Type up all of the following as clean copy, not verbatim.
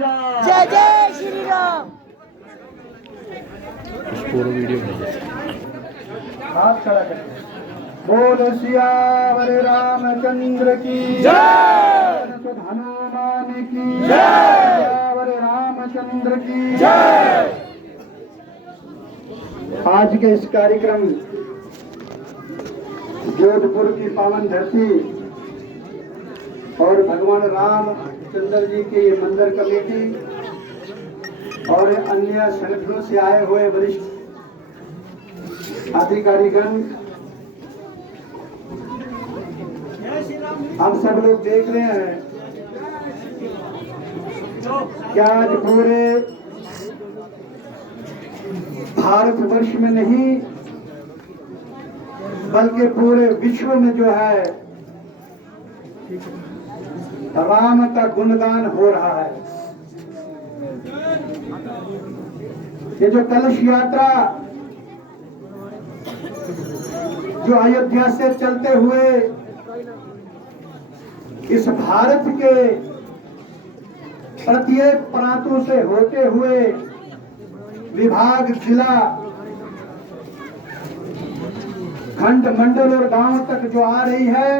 राम। जय जय श्री राम। पूरा वीडियो हाथ खड़ा करके बोलो सियावर रामचंद्र की जय। हनुमान की जय। सियावर रामचंद्र की जय। आज के इस कार्यक्रम जोधपुर की पावन धरती और भगवान रामचंद्र जी की ये मंदिर कमेटी और अन्य संगठनों से आए हुए वरिष्ठ अधिकारीगण, हम सब लोग देख रहे हैं क्या आज पूरे भारतवर्ष में नहीं बल्कि पूरे विश्व में जो है राम का गुणगान हो रहा है। ये जो कलश यात्रा जो अयोध्या से चलते हुए इस भारत के प्रत्येक प्रांतों से होते हुए विभाग, जिला, खंड, मंडल और गांव तक जो आ रही है,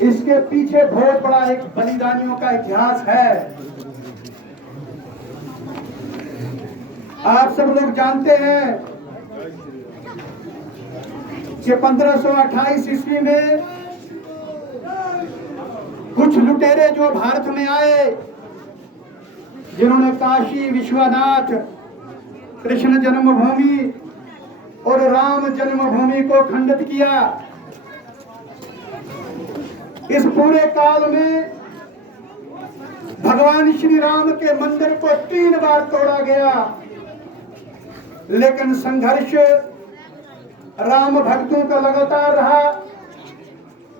इसके पीछे बहुत बड़ा एक बलिदानियों का इतिहास है। आप सब लोग जानते हैं कि 1528 ईस्वी में कुछ लुटेरे जो भारत में आए, जिन्होंने काशी विश्वनाथ, कृष्ण जन्मभूमि और राम जन्मभूमि को खंडित किया। इस पूरे काल में भगवान श्री राम के मंदिर को 3 बार तोड़ा गया, लेकिन संघर्ष राम भक्तों का लगातार रहा।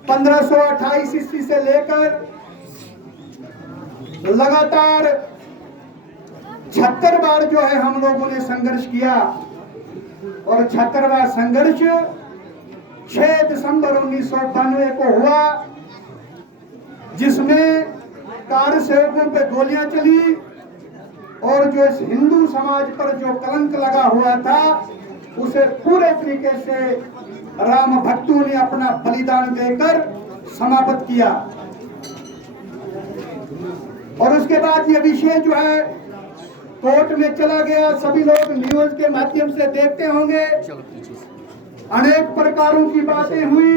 1528 ईस्वी से लेकर लगातार 76 बार जो है हम लोगों ने संघर्ष किया और 76वां संघर्ष 6 दिसंबर 1992 को हुआ, जिसमें कार सेवकों पे गोलियां चली और जो इस हिंदू समाज पर जो कलंक लगा हुआ था उसे पूरे तरीके से राम भक्तों ने अपना बलिदान देकर समाप्त किया। और उसके बाद ये विषय जो है कोर्ट में चला गया। सभी लोग न्यूज के माध्यम से देखते होंगे, अनेक प्रकारों की बातें हुई।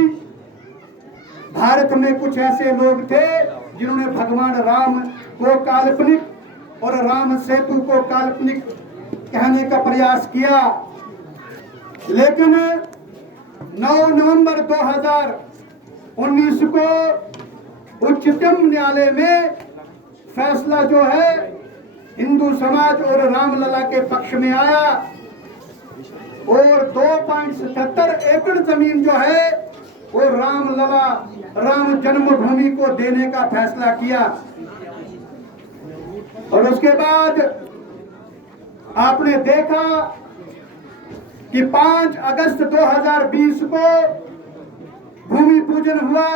भारत में कुछ ऐसे लोग थे जिन्होंने भगवान राम को काल्पनिक और राम सेतु को काल्पनिक कहने का प्रयास किया, लेकिन 9 नवंबर 2019 को उच्चतम न्यायालय में फैसला जो है हिंदू समाज और रामलला के पक्ष में आया और 2.77 एकड़ जमीन जो है वो रामलला, राम जन्मभूमि को देने का फैसला किया। और उसके बाद आपने देखा कि 5 अगस्त 2020 को भूमि पूजन हुआ,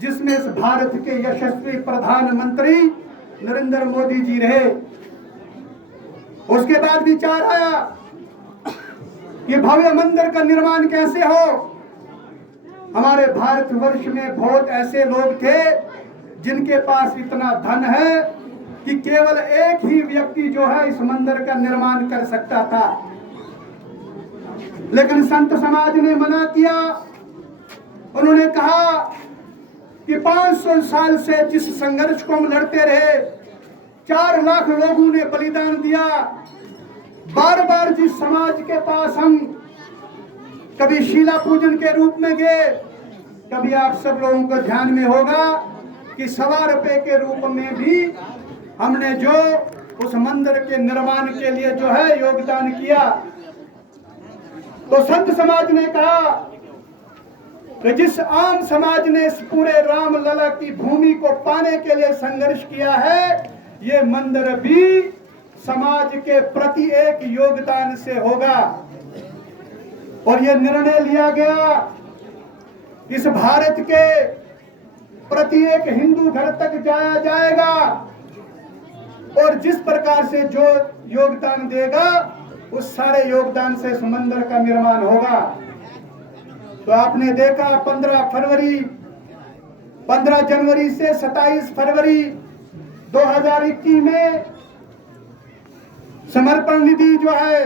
जिसमें इस भारत के यशस्वी प्रधानमंत्री नरेंद्र मोदी जी रहे। उसके बाद विचार आया कि भव्य मंदिर का निर्माण कैसे हो। हमारे भारतवर्ष में बहुत ऐसे लोग थे जिनके पास इतना धन है कि केवल एक ही व्यक्ति जो है इस मंदिर का निर्माण कर सकता था, लेकिन संत समाज ने मना किया। उन्होंने कहा कि 500 साल से जिस संघर्ष को हम लड़ते रहे, 4 लाख लोगों ने बलिदान दिया, बार बार जिस समाज के पास हम कभी शिला पूजन के रूप में गए, कभी आप सब लोगों को ध्यान में होगा कि 1.25 रुपए के रूप में भी हमने जो उस मंदिर के निर्माण के लिए जो है योगदान किया। तो संत समाज ने कहा कि जिस आम समाज ने इस पूरे रामलला की भूमि को पाने के लिए संघर्ष किया है, ये मंदिर भी समाज के प्रति एक योगदान से होगा। और ये निर्णय लिया गया इस भारत के प्रत्येक हिंदू घर तक जाया जाएगा और जिस प्रकार से जो योगदान देगा उस सारे योगदान से इस मंदिर का निर्माण होगा। तो आपने देखा 15 जनवरी से 27 फरवरी 2021 में समर्पण निधि जो है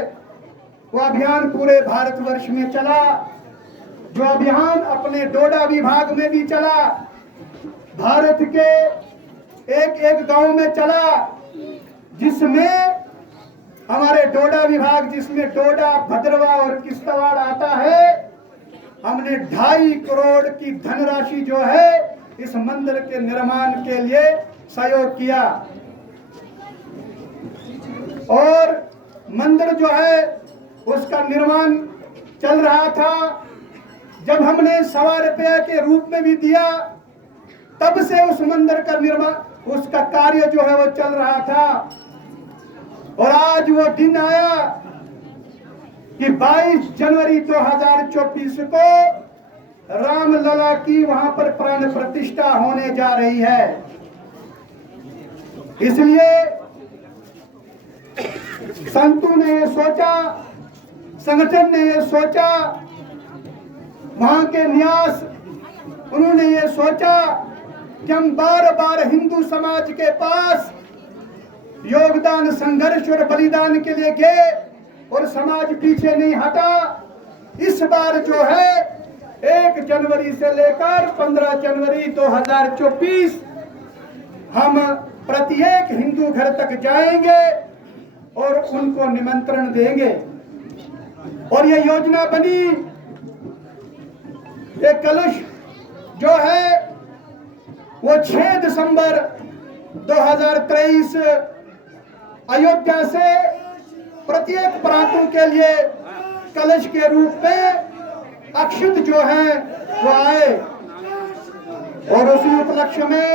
वो अभियान पूरे भारतवर्ष में चला, जो अभियान अपने डोडा विभाग में भी चला, भारत के एक एक गांव में चला, जिसमें हमारे डोडा विभाग, जिसमें डोडा, भद्रवा और किश्तवाड़ आता है, हमने 2.5 करोड़ की धनराशि जो है इस मंदिर के निर्माण के लिए सहयोग किया। और मंदिर जो है उसका निर्माण चल रहा था। जब हमने 1.25 रुपये के रूप में भी दिया, तब से उस मंदिर का निर्माण, उसका कार्य जो है वो चल रहा था। और आज वो दिन आया कि 22 जनवरी 2024 को रामलला की वहां पर प्राण प्रतिष्ठा होने जा रही है। इसलिए संतों ने ये सोचा, संगठन ने ये सोचा, वहां के न्यास उन्होंने ये सोचा कि हम बार बार हिंदू समाज के पास योगदान, संघर्ष और बलिदान के लिए गए और समाज पीछे नहीं हटा। इस बार जो है 1 जनवरी से लेकर 15 जनवरी 2024 हम प्रत्येक हिंदू घर तक जाएंगे और उनको निमंत्रण देंगे। और ये योजना बनी, ये कलश जो है वो 6 दिसंबर 2023 अयोध्या से प्रत्येक प्रांतों के लिए कलश के रूप में अक्षत जो है वो आए। और उसी उपलक्ष्य में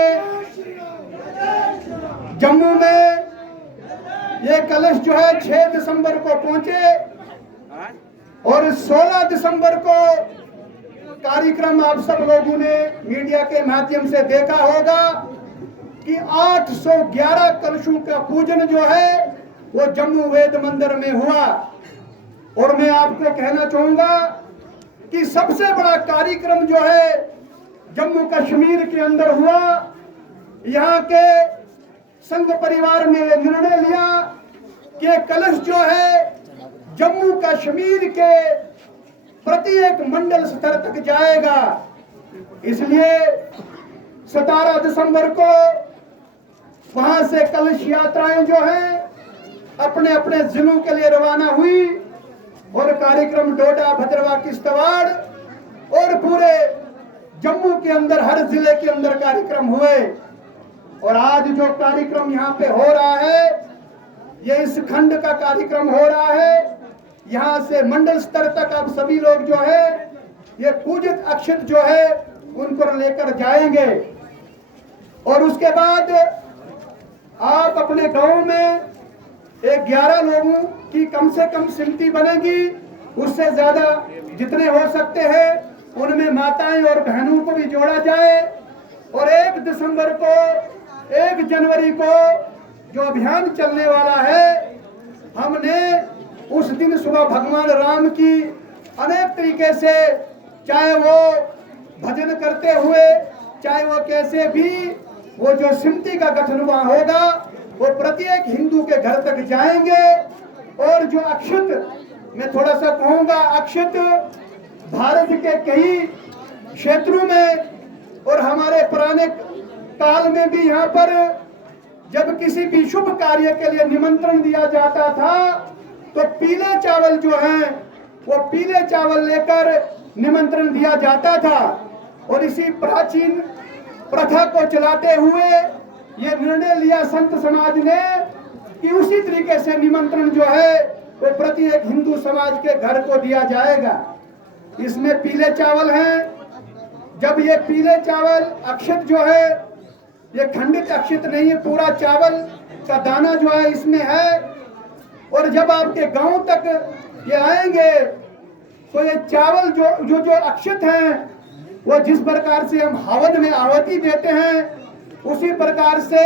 जम्मू में ये कलश जो है 6 दिसंबर को पहुंचे और 16 दिसंबर को कार्यक्रम आप सब लोगों ने मीडिया के माध्यम से देखा होगा कि 811 कलशों का पूजन जो है वो जम्मू वेद मंदिर में हुआ। और मैं आपको कहना चाहूंगा कि सबसे बड़ा कार्यक्रम जो है जम्मू कश्मीर के अंदर हुआ। यहाँ के संघ परिवार ने निर्णय लिया कि कलश जो है जम्मू कश्मीर के प्रत्येक मंडल स्तर तक जाएगा। इसलिए 17 दिसंबर को वहां से कलश यात्राएं जो हैं अपने अपने जिलों के लिए रवाना हुई और कार्यक्रम डोडा, भद्रवा, किश्तवाड़ और पूरे जम्मू के अंदर हर जिले के अंदर कार्यक्रम हुए। और आज जो कार्यक्रम यहाँ पे हो रहा है ये इस खंड का कार्यक्रम हो रहा है। यहाँ से मंडल स्तर तक आप सभी लोग जो है ये पूजित अक्षत जो है उनको लेकर जाएंगे। और उसके बाद आप अपने गांव में 11 लोगों की कम से कम समिति बनेगी, उससे ज्यादा जितने हो सकते हैं उनमें माताएं और बहनों को भी जोड़ा जाए। और 1 दिसंबर को, 1 जनवरी को जो अभियान चलने वाला है, हमने उस दिन सुबह भगवान राम की अनेक तरीके से, चाहे वो भजन करते हुए, चाहे वो कैसे भी, वो जो समिति का गठन हुआ होगा वो प्रत्येक हिंदू के घर तक जाएंगे। और जो अक्षत, मैं थोड़ा सा कहूंगा, अक्षत भारत के कई क्षेत्रों में और हमारे पुराने काल में भी यहाँ पर जब किसी भी शुभ कार्य के लिए निमंत्रण दिया जाता था तो पीले चावल जो हैं वो पीले चावल लेकर निमंत्रण दिया जाता था। और इसी प्राचीन प्रथा को चलाते हुए ये निर्णय लिया संत समाज ने कि उसी तरीके से निमंत्रण जो है वो प्रत्येक हिंदू समाज के घर को दिया जाएगा। इसमें पीले चावल हैं। जब ये पीले चावल अक्षत जो है ये खंडित अक्षत नहीं है, पूरा चावल का दाना जो है इसमें है। और जब आपके गांव तक ये आएंगे तो ये चावल जो अक्षत हैं वो जिस प्रकार से हम हवन में आहुति देते हैं, उसी प्रकार से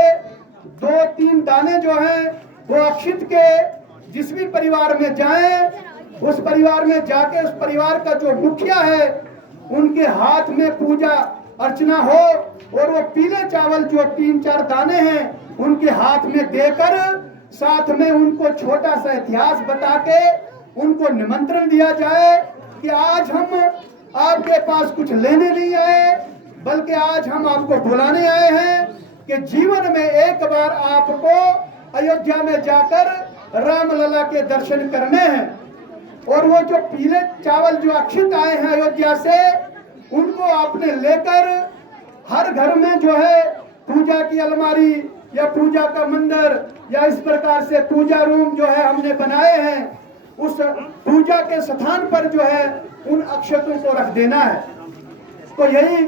2-3 दाने जो हैं वो अक्षित के जिस भी परिवार में जाएं, उस परिवार में जाके उस परिवार का जो मुखिया है उनके हाथ में पूजा अर्चना हो, और वो पीले चावल जो 3-4 दाने हैं उनके हाथ में देकर साथ में उनको छोटा सा इतिहास बता के उनको निमंत्रण दिया जाए कि आज हम आपके पास कुछ लेने नहीं आए, बल्कि आज हम आपको बुलाने आए हैं कि जीवन में एक बार आपको अयोध्या में जाकर रामलला के दर्शन करने हैं। और वो जो पीले चावल जो अक्षित आए हैं अयोध्या से, उनको आपने लेकर हर घर में जो है पूजा की अलमारी या पूजा का मंदिर या इस प्रकार से पूजा रूम जो है हमने बनाए हैं, उस पूजा के स्थान पर जो है उन अक्षतों को रख देना है। तो यही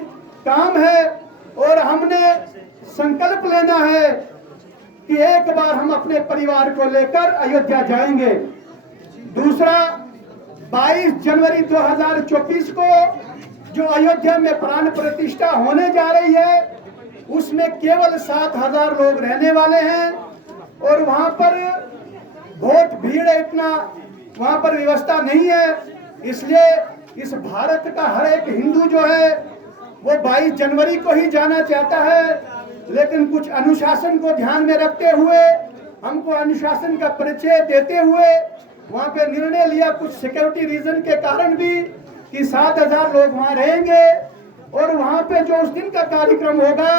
काम है, और हमने संकल्प लेना है कि एक बार हम अपने परिवार को लेकर अयोध्या जाएंगे। दूसरा, 22 जनवरी 2024 को जो अयोध्या में प्राण प्रतिष्ठा होने जा रही है, उसमें केवल 7,000 लोग रहने वाले हैं, और वहां पर बहुत भीड़ है, इतना वहां पर व्यवस्था नहीं है। इसलिए इस भारत का हर एक हिंदू जो है वो 22 जनवरी को ही जाना चाहता है, लेकिन कुछ अनुशासन को ध्यान में रखते हुए, हमको अनुशासन का परिचय देते हुए वहां पे निर्णय लिया, कुछ सिक्योरिटी रीजन के कारण भी, कि 7,000 लोग वहां रहेंगे। और वहां पे जो उस दिन का कार्यक्रम होगा,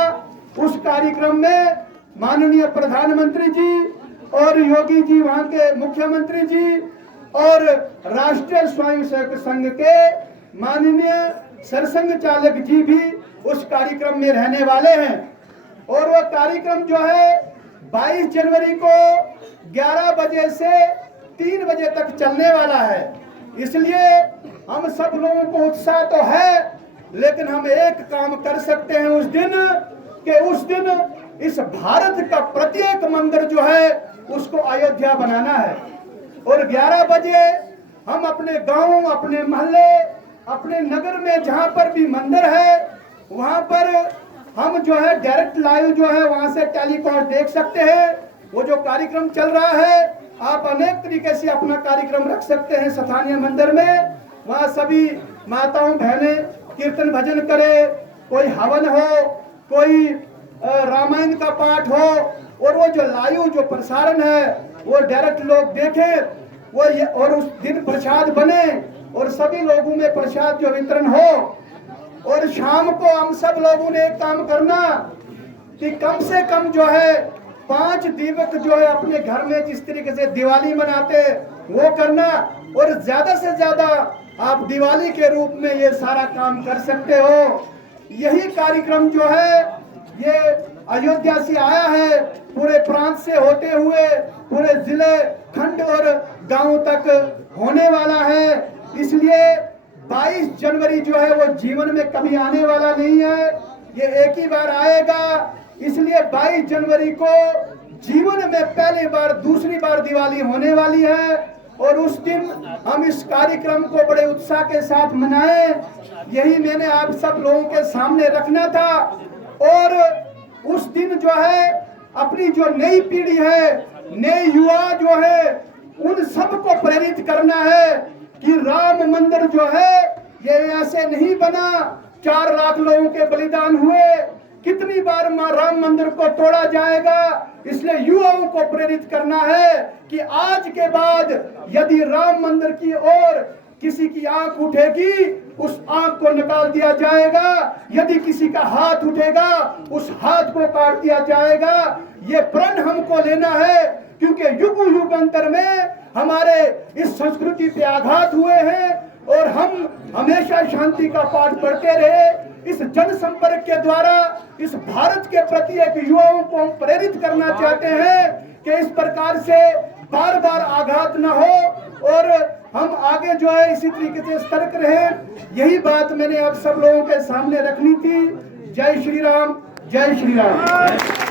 उस कार्यक्रम में माननीय प्रधानमंत्री जी और योगी जी वहां के मुख्यमंत्री जी और राष्ट्रीय स्वयंसेवक संघ के माननीय सरसंघ चालक जी भी उस कार्यक्रम में रहने वाले हैं। और वो कार्यक्रम जो है 22 जनवरी को 11 बजे से 3 बजे तक चलने वाला है। इसलिए हम सब लोगों को उत्साह तो है, लेकिन हम एक काम कर सकते हैं उस दिन, कि उस दिन इस भारत का प्रत्येक मंदिर जो है उसको अयोध्या बनाना है। और 11 बजे हम अपने गांव, अपने मोहल्ले, अपने नगर में जहां पर भी मंदिर है, वहां पर हम जो है डायरेक्ट लाइव जो है वहां से टेलीकास्ट देख सकते हैं। वो जो कार्यक्रम चल रहा है, आप अनेक तरीके से अपना कार्यक्रम रख सकते हैं स्थानीय मंदिर में। वहाँ सभी माताओं बहनें कीर्तन भजन करे, कोई हवन हो, कोई रामायण का पाठ हो, और वो जो लाइव जो प्रसारण है वो डायरेक्ट लोग देखें, वो और उस दिन प्रसाद बने और सभी लोगों में प्रसाद जो वितरण हो। और शाम को हम सब लोगों ने एक काम करना कि कम से कम जो है 5 दीपक जो है अपने घर में जिस तरीके से दिवाली मनाते वो करना, और ज्यादा से ज्यादा आप दिवाली के रूप में ये सारा काम कर सकते हो। यही कार्यक्रम जो है ये अयोध्या से आया है, पूरे प्रांत से होते हुए पूरे जिले, खंड और गांव तक होने वाला है। इसलिए 22 जनवरी जो है वो जीवन में कभी आने वाला नहीं है, ये एक ही बार आएगा। इसलिए 22 जनवरी को जीवन में पहली बार, दूसरी बार दिवाली होने वाली है, और उस दिन हम इस कार्यक्रम को बड़े उत्साह के साथ मनाएं। यही मैंने आप सब लोगों के सामने रखना था। और उस दिन जो है अपनी जो नई पीढ़ी है, नए युवा जो है, उन सबको प्रेरित करना है कि राम मंदिर जो है ये ऐसे नहीं बना, 4 लाख लोगों के बलिदान हुए, कितनी बार मां राम मंदिर को तोड़ा जाएगा। इसलिए युवाओं को प्रेरित करना है कि आज के बाद यदि राम मंदिर की ओर किसी की आंख उठेगी, उस आंख को निकाल दिया जाएगा। यदि किसी का हाथ उठेगा, उस हाथ को काट दिया जाएगा। ये प्रण हमको लेना है, क्योंकि युग युगांतर में हमारे इस संस्कृति पे आघात हुए हैं, और हम हमेशा शांति का पाठ पढ़ते रहे। इस जनसंपर्क के द्वारा इस भारत के प्रति एक युवाओं को हम प्रेरित करना चाहते हैं कि इस प्रकार से बार बार आघात न हो, और हम आगे जो है इसी तरीके से सतर्क रहें। यही बात मैंने आप सब लोगों के सामने रखनी थी। जय श्री राम, जय श्री राम।